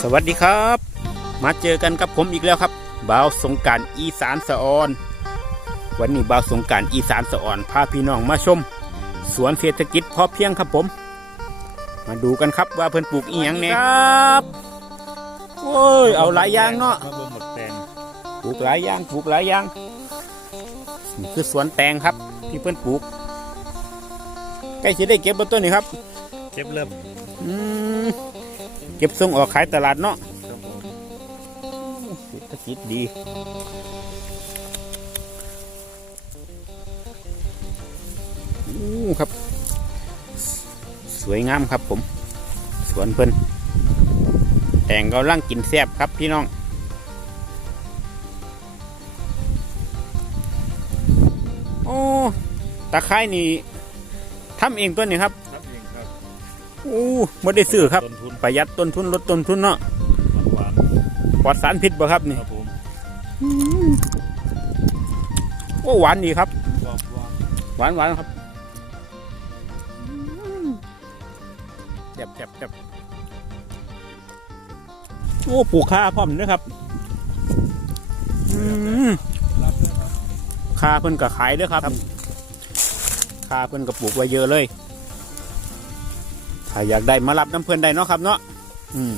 สวัสดีครับ มาเจอกันกับผมอีกแล้วครับบ่าวสงกรารอีสานสะออน วันนี้บ่าวสงกรารอีสานสะออนพาพี่น้องมาชม สวนเศรษฐกิจพอเพียงครับผม มาดูกันครับว่าเพิ่นปลูกอีหยังเนี่ยครับโอ้ยเอาหลายอย่างเนาะมาเบิ่งหมดแปลงปลูกหลายอย่างปลูกหลายอย่างนี่คือสวนแตงครับที่เพิ่นปลูกใกล้จะได้เก็บแล้วต้นนี้ครับ เก็บเริ่มอืม เก็บส่งออกขายตลาดเนาะเศรษฐกิจดีอู้ครับ สวยงามครับผม สวนเพิ่นแต่งกำลังกินแซ่บครับพี่น้องโอ้ตะไคร้นี่ทำเองตัวนี้ครับ ครับเองครับอู้ไม่ได้ซื้อครับ ต้นทุนประหยัดต้นทุนลดต้นทุนเนาะหวานปลอดสารพิษบ่ครับๆนี่ครับผมโอ้หวานดีครับ หวานหวานหวานหวานครับแจ็บแจ็บแจ็บโอ้ปลูกข้าพร้อมนะครับอืมข้าเพิ่นก็ขายเด้วยครับข้าเพิ่นก็ปลูกไว้เยอะเลย ถ้าอยากได้มารับน้ำเพิ่อนได้เนาะครับเนาะอืม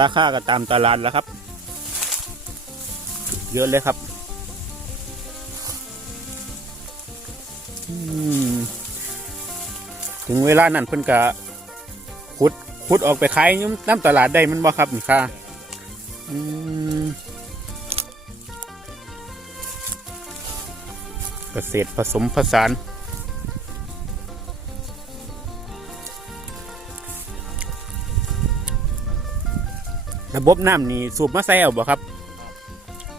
ราคาก็ตามตลาดแล้วครับ เยอะเลยครับถึงเวลานั้นเพิ่นก็ขุดขุดออกไปขายยุ่น้ำตลาดได้มันบ่ครับนี่ค่ะเกษตรผสมผสาน ระบบน้ำนี่สูบมาใส่เอาบ่ครับ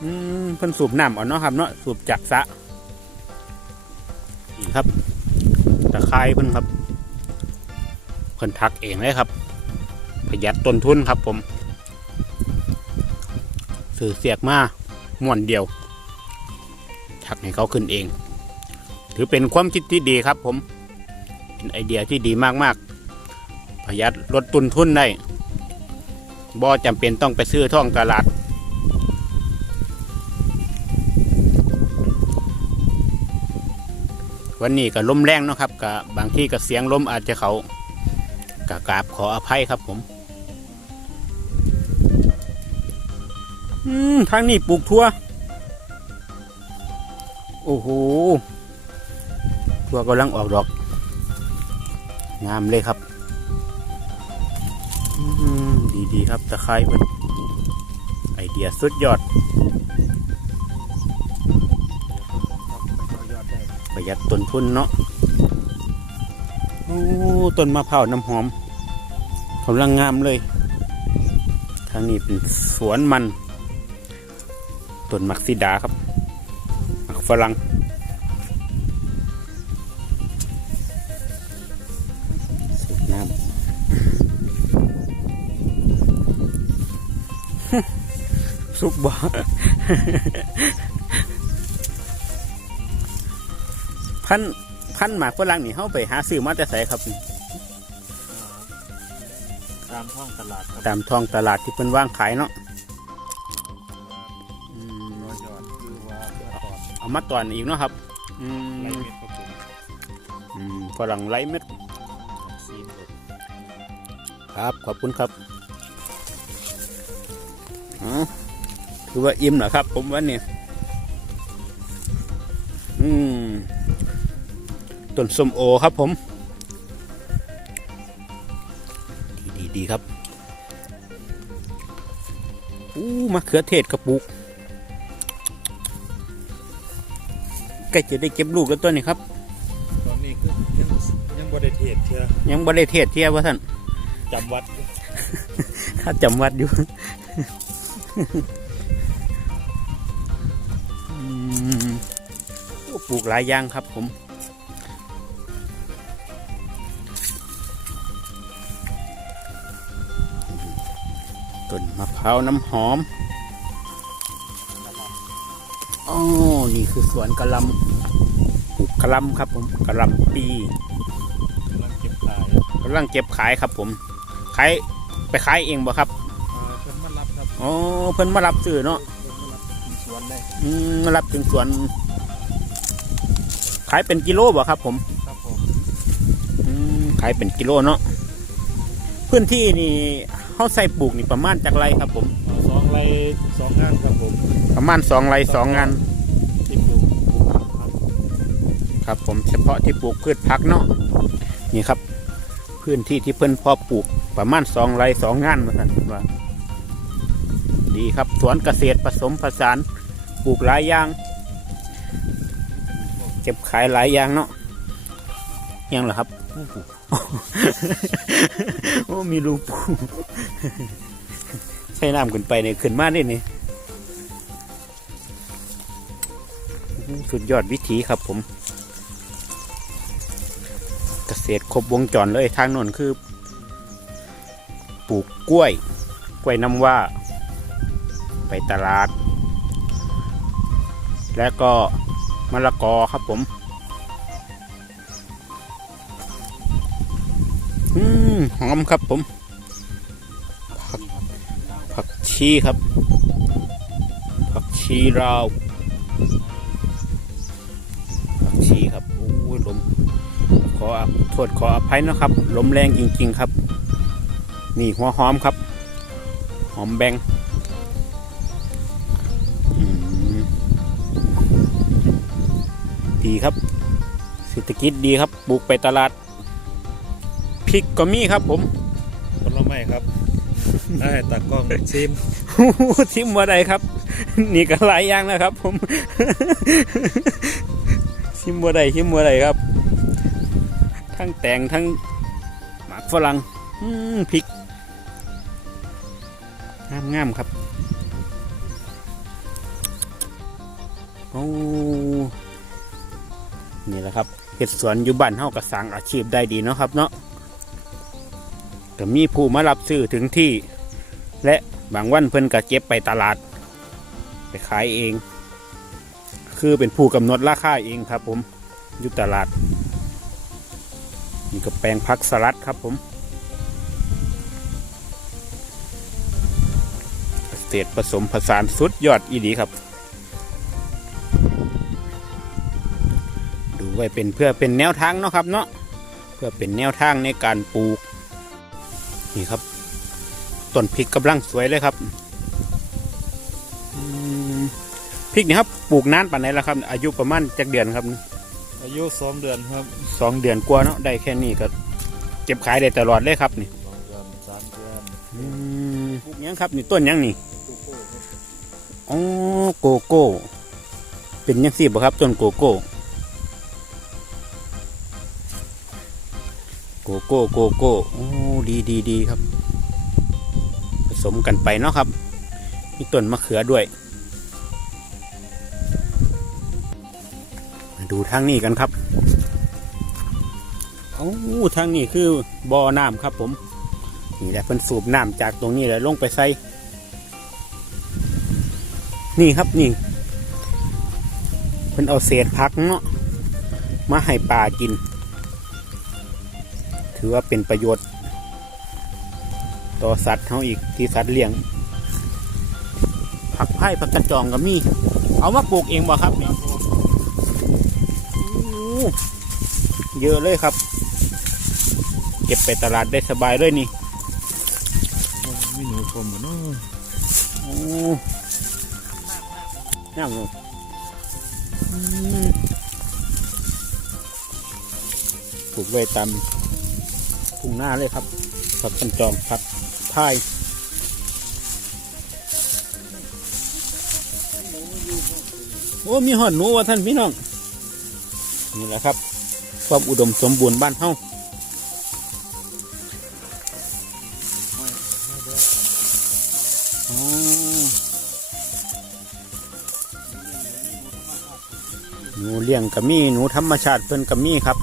อืมเพิ่นสูบน้ำเอาเนาะครับเนาะสูบจากสระนี่ครับตะไคร้เพิ่นครับ เพิ่นทักเองเลยครับ ประหยัดต้นทุนครับผมสื่อเสียกมาม่วนเดียว ทักให้เขาขึ้นเอง ถือเป็นความคิดที่ดีครับผม เป็นไอเดียที่ดีมากๆ ประหยัดลดต้นทุนได้ บ่จำเป็นต้องไปซื้อท่องตลาด วันนี้ก็ลมแรงเนาะครับกับบางที่ก็เสียงลมอาจจะเขากะกราบขออภัยครับผมอืมทางนี้ปลูกทั่ว โอ้โหทั่วกำลังออกดอก งามเลยครับ ดีครับตะไคร้เนไอเดียสุดยอด ประหยัดต้นทุนเนาะโอ้ต้นมะพร้าวน้ำหอมกำลังงามเลยทางนี้เป็นสวนมันต้นมักซิดาครับ มักฝรั่ง สุกบ่พันพันหมากฝรั่งนี่เขาไปหาซื้อมาแต่ใสครับ ตามท้องตลาดครับตามท้องตลาดที่เพิ่นว่างขายเนาะอืมต่อยอดคือว่าเพื่อตอดเอามาตอนอีกเนาะครับ อืไรมเม็ดครับผมอืมฝรั่งไร้เม็ด ซีนเด็ดครับ ขอบคุณครับอ๋อ คือว่าอิ่มเหรอครับ ผมวันนี้อืมต้นส้มโอครับผม ดีดีดีครับอู้มะเขือเทศกระปุกใกล้จะได้เก็บลูกแล้วตัวนี้ครับ ตอนนี้คือยังยังบ่ได้เทศเชื่อยังบ่ได้เทศเทียว่าท่านจำวัดอยู่ข้าจำวัดอยู่ ปลูกหลายอย่างครับผมต้นมะพร้าวน้ำหอมอ๋อนี่คือสวนกะหลำปลูกกะหลำครับผมกะหลำปีกำลังเก็บขายกำลังเก็บขายครับผม ขายไปขายเองบ่ครับอ่าอ๋อเพิ่นมารับซื้อเนาะมีสวนได้อืมมารับถึงสวน ขายเป็นกิโลบ่ครับ ผมครับผมอืมขายเป็นกิโลเนาะพื้นที่นี่เขาใส่ปลูกนี่ประมาณจากไรครับ ผมเอาสองไรสองงานครับผมประมาณสองไรสองงานที่ปลูกปลูกครับครับ ผมเฉพาะที่ปลูกพืชผักเนาะนี่ครับ พื้นที่ที่เพิ่นเพอปลูกประมาณสองไรสองงานมาสันเพิ่นว่าดีครับสวนเกษตรผสมผสานปลูกหลายอย่าง เก็บขายหลายอย่างเนาะยังเหรอครับโอ้มีรูปูใช้น้ำขึ้นไปเนี่ยขึ้นมาได้นี่อื้อสุดยอดวิถีครับผม เกษตรครบวงจรเลยทางโนนคือ ปลูกกล้วย กล้วยน้ำว่า ไปตลาด และก็ มะละกอครับผม อืมหอมครับผม ผักผักชีครับ ผักชีราว ผักชีครับ โอ้ยลม ขอโทษขออภัยนะครับ ลมแรงจริง ๆ ครับ นี่หัวหอมครับ หอมแบง ดีครับเศรษฐกิจดีครับปลูกไปตลาดพริกก็มีครับผมผลไม้ครับได้ตากล้องชิมทิมว่าใดครับ นี่ก็หลายอย่างแล้วครับ ผมทิมว่าใดทิมว่าใดครับ ทั้งแตงทั้งหมากฝรั่งอืมพริกงามงามๆครับโอ้ นี่แหละครับเห็ดสวนอยู่บ้านเฮากระสังอาชีพได้ดีเนาะครับเนาะก็มีผู้มารับซื้อถึงที่ และบางวันเพิ่นก็เก็บไปตลาด ไปขายเอง คือเป็นผู้กำหนดราคาเองครับผมอยู่ตลาดนี่ก็แปลงพักสลัดครับผมเกษตรผสมผสานสุดยอดอีดีครับ ไว้เป็นเพื่อเป็นแนวทางเนาะครับเนาะเพื่อเป็นแนวทางในการปลูกนี่ครับต้นพริกกำลังสวยเลยครับอืมพริกนี่ครับปลูกนานป่านไหนแล้วครับ อายุประมาณจักเดือนครับ อายุสองเดือนครับสองเดือนกว่าเนาะได้แค่นี้ก็เก็บขายได้ตลอดเลยครับนี่สองเดือนสามเดือนอืมปลูกหยังครับนี่ต้นหยังนี่ปลูกโก้ครับอ๋อโกโก้ เป็นยังสิบ่ครับต้นโกโก้ โกโก้โกโก้โอ้ดีดีดีครับ ผสมกันไปเนาะครับ มีต้นมะเขือด้วย มาดูทางนี้กันครับโอ้ทางนี้คือบ่อน้ำครับผม นี่แหละเพิ่นสูบน้ำจากตรงนี้แล้วลงไปใส่ นี่ครับนี่เพิ่นเอาเศษผักเนาะมาให้ปลากิน ถือว่าเป็นประโยชน์ ต่อสัตว์เขาอีกที่สัตว์เลี้ยง ผักไผ่ผักกระจองก็มี เอามาปลูกเองบ่ครับนี่อู้เยอะเลยครับ เก็บไปตลาดได้สบายเลยนี่โอ้มีหนูชมอยู่เนาะโอ้น้ำลงอืมปลูกไว้ตาม ทุ่งหน้าเลยครับผักกันจองผักพายโอ้มีหอนหนูว่ะท่านพี่น้องนี่แหละครับ ความอุดมสมบูรณ์บ้านเฮาหนูเลี้ยงกับมีหนูธรรมชาติเพิ่นกับมีครับ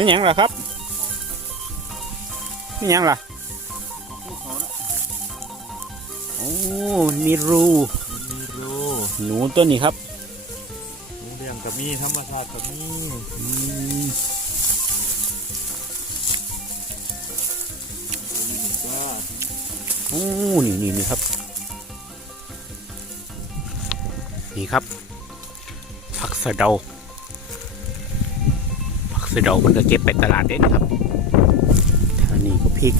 นี่หยังล่ะครับ นี่หยังล่ะ โอ้มีรูมีรูหนูตัวนี้ครับหนูเลี้ยงกับมีธรรมชาติกับมีอืมก็โอ้นี่นี่นี่ครับ นี่ครับผักสะเดาผัก สะเดามันก็เก็บไปตลาดเด้นะครับทางนี้ก็พริก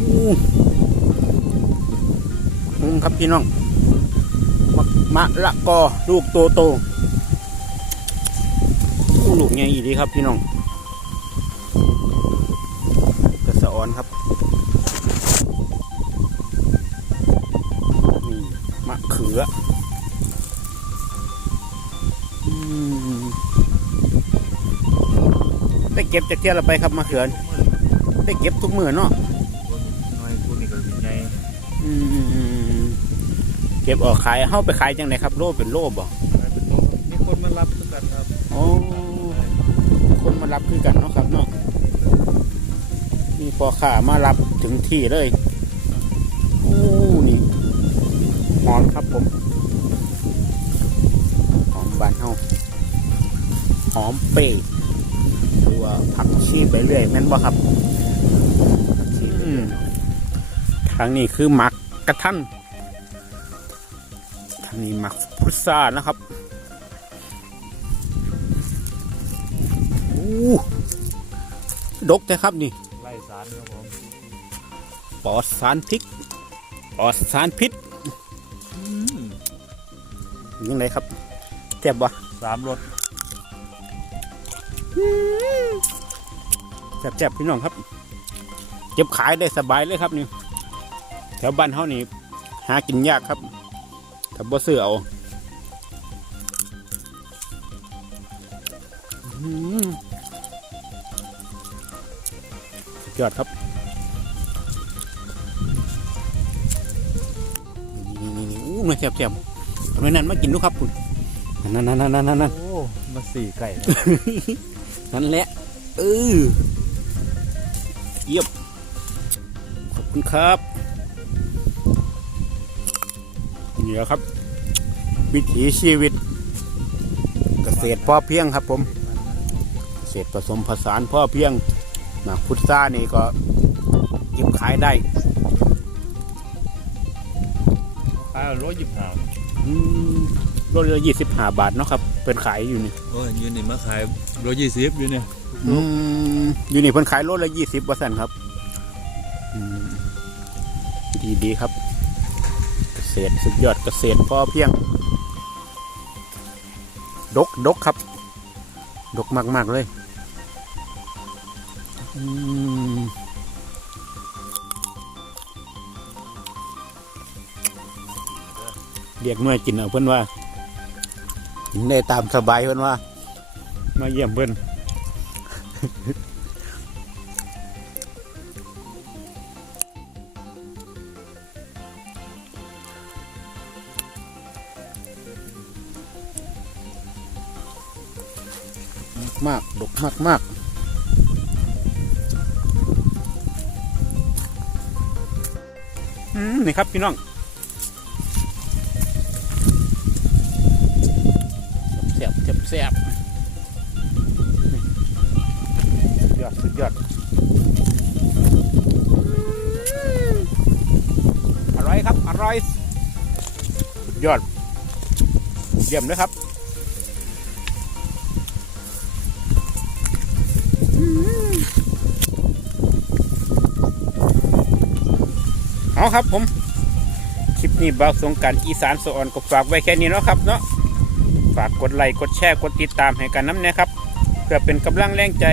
อู้อืมครับพี่น้องมะมะละกอลูกโตโตอู้ลูกใหญ่อีดีครับพี่น้อง มะเขืออืมได้เก็บจากเที่ยวเราไปครับมะเขือได้เก็บทุกมือเนาะน้อยทุนนี่ก็เป็นไงอืมเก็บออกขายเข้าไปขายจังไหนครับโลเป็นโลบ่เป็นมีคนมารับทุกกันครับโอ้คนมารับคือกันเนาะครับเนาะมีพอข่ามารับถึงที่เลย หอมครับผม หอมบานเฮาหอมเปรย์หรือว่าผักชีไปเรื่อยแม่นบ่ครับผักชีไปเรื่อยทางนี้คือหมักกระทันทางนี้หมักพุทรานะครับอู้ดกแต่ครับนี่ไล่สารครับผมปลอดสารพิษปลอดสารพิษ ยังไงครับแจ็บบ่สามรถแจ็บแจ็บพี่น้องครับเก็บขายได้สบายเลยครับนี่แถวบ้านเฮานี่หากินยากครับถ้าบ่ซื้อเอาอืมสุดยอดครับนี่นี่นี่อู้น่าแซ่บแซ่บทำไมนั่นมากินดูครับคุณนั่นนั่นนั่นนั่นนั่นโอ้มาสี่ไก่ นั่นแหละเออเยี่ยมขอบคุณครับนี่แหละครับ วิถีชีวิต เกษตรพ่อเพียงครับผม เกษตรผสมผสานพ่อเพียงหมากพุทรานี่ก็เก็บขายได้ขายรถยิบหา วอืมรถละยี่สิบห้าบาทเนาะครับเป็นขายอยู่นี่โอ้ยยืนนี่มาขายรถยี่สิบอยู่เนี่ยอืมอยู่นี่เพิ่นขายรถละยี่สิบเปอร์เซ็นต์ครับอืมดีดีครับ เกษตรสุดยอดเกษตรพอเพียง ดกดกครับ ดกมากมากๆเลย อืม เรียกหน่วยกินเอาเพื่อนว่ากินได้ตามสบายเพื่อนว่า มาเยี่ยมเพื่อนมากดกมากมากอืมนี่ครับพี่น้อง ดยอดอร่อยครับ อร่อยสุดยอด เยี่ยมเลยครับเอาครับผม คลิปนี้บ่าวสงการอีสานสะออนก็ฝากไว้แค่นี้เนาะครับเนาะฝากกดไลค์กดแชร์กดติดตามให้กันน้ำนะครับ เพื่อเป็นกำลังแรงใจ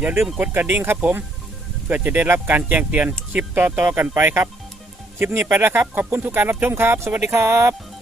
อย่าลืมกดกระดิ่งครับผม เพื่อจะได้รับการแจ้งเตือนคลิปต่อๆกันไปครับ คลิปนี้ไปแล้วครับ ขอบคุณทุกการรับชมครับ สวัสดีครับ